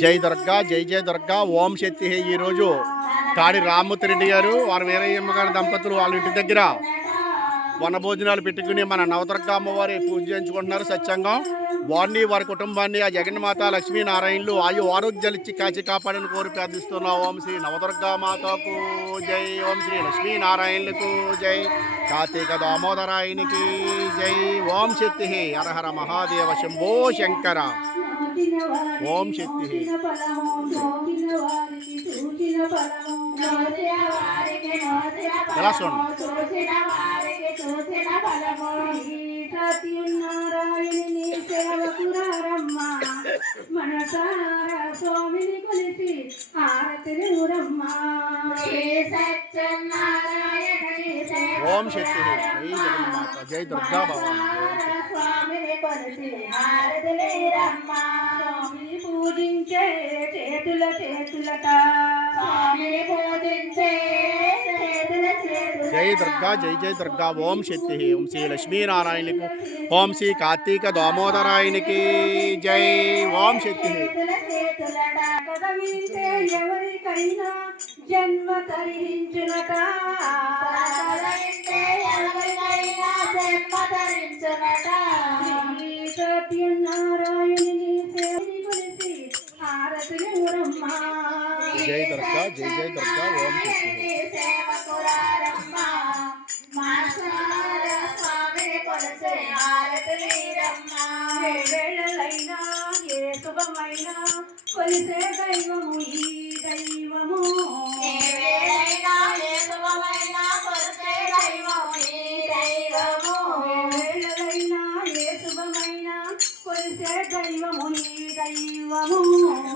జై దుర్గా జై జై దుర్గా ఓం శక్తి హే. ఈరోజు తాడి రామ్మూర్తిరెడ్డి గారు వారు వీరయ్యమ్మ గారి దంపతులు వాళ్ళ ఇంటి దగ్గర వనభోజనాలు పెట్టుకుని మన నవదుర్గ అమ్మవారి పూజ చేయించుకుంటున్నారు సత్యంగం వారిని వారి కుటుంబాన్ని ఆ జగన్మాత లక్ష్మీనారాయణలు ఆయు ఆరోగ్యాలిచ్చి కాచి కాపాడని కోరి ప్రార్థిస్తున్నాం. ఓం శ్రీ నవదుర్గా మాతకు జై. ఓం శ్రీ లక్ష్మీనారాయణులకు జై. కార్తీక దామోదరాయనికి జై. ఓం శక్తి అరహర మహాదేవ శంభో శంకర. ఓం శక్తి ఎలా చూడండి? సత్యనారాయణి సేవకురారమ్మ మనసారా స్వామిని కొలిసి ఆరతిని ఊరమ్మ ఓం శక్తి జై దుర్గా స్వామిని కొలిసి ఆరతిలేరమ్మ స్వామిని పూజించే చేతుల చేతులట స్వామిని జై దుర్గా జై జై దుర్గా ఓం శక్తి ఓం శ్రీ లక్ష్మీనారాయణకు ఓం శ్రీ కార్తీక దామోదరాయనికి జై ఓం శక్తి హే చేతుల చేతులట జన్మ తరించునట కదవింటే జై దుర్గా జై జై దుర్గా ఓం శక్తి కొలిసి దైవము ఈ దైవము దైవము ఈ దైవము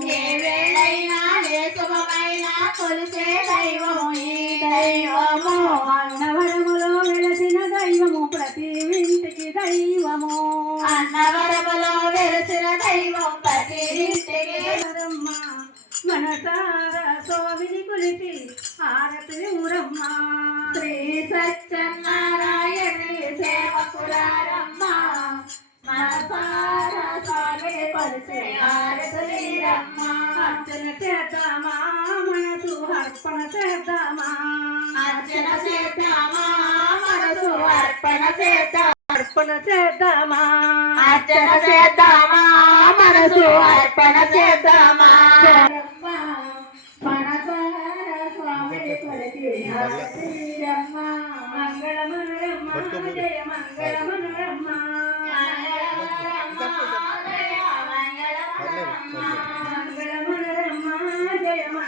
ఏ వేళైనా ఏ శుభమైనా కొలిసే దైవము ఈ దైవము అన్నవరములో వెలసిన దైవము ప్రతి ఇంటికి దైవము. అన్నవరములో వెలసిన దైవం ప్రతి ఇంటికి. మనసార స్వామిని కొలిసి ఆరతి ఊరమ్మ. శ్రీ సత్యనారాయణి అర్చన చేద్దామా మనసు అర్పణ చేద్దామా అర్చన చేద్దామా మనసు అర్పణ చేద్దామా అర్పణ చేద్దామా అర్చన చేద్దామా మనసు అర్పణ చేద్దామా ఆరతులీరమ్మ మంగళమనరమ్మ జయ మంగళమనరమ్మ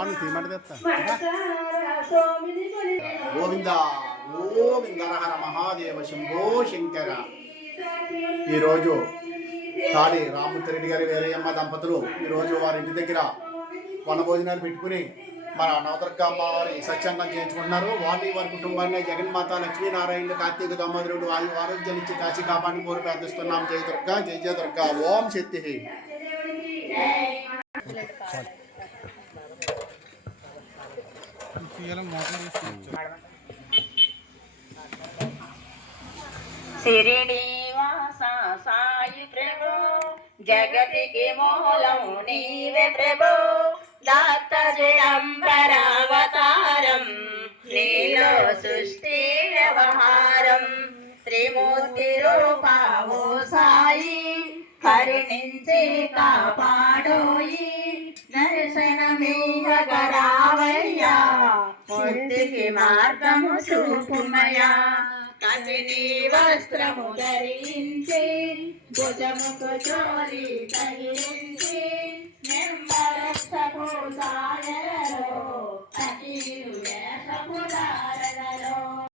ఆను తీమంట గోవింద గోవింద హర మహాదేవ శంభో శంకర. ఈరోజు తాడి రామూర్తిరెడ్డి గారి వేరయ్యమ్మ దంపతులు ఈరోజు వారి ఇంటి దగ్గర వనభోజనాలు పెట్టుకుని మన నవదుర్గ అమ్మవారి సత్సంగం చేయించుకుంటున్నారు. వారిని వారి కుటుంబాన్ని జగన్మాత లక్ష్మీనారాయణ కార్తీక దామోదరుడు ఆయు ఆరోగ్యాలు ఇచ్చి కాశీ కాపాడి కోరి ప్రార్థిస్తున్నాం. జయ దుర్గా జయ జయ దుర్గా. ఓం శక్తి శిరిడీవాస సాయి ప్రభు జగతికి మూలం నీవే ప్రభు. దాత జయంబరావతారం నీలో సృష్టి వ్యవహారం. త్రిమూర్తి రూపావో సాయి కరుణించి కాపాడోయి దర్శనమివ్వగరావయ్యా ముక్తికి మార్గము చూపుమయా. కవిని వస్త్రము ధరించి భుజముకు చోరి తగిలించి. నిమ్మరక్షపు సాయలలో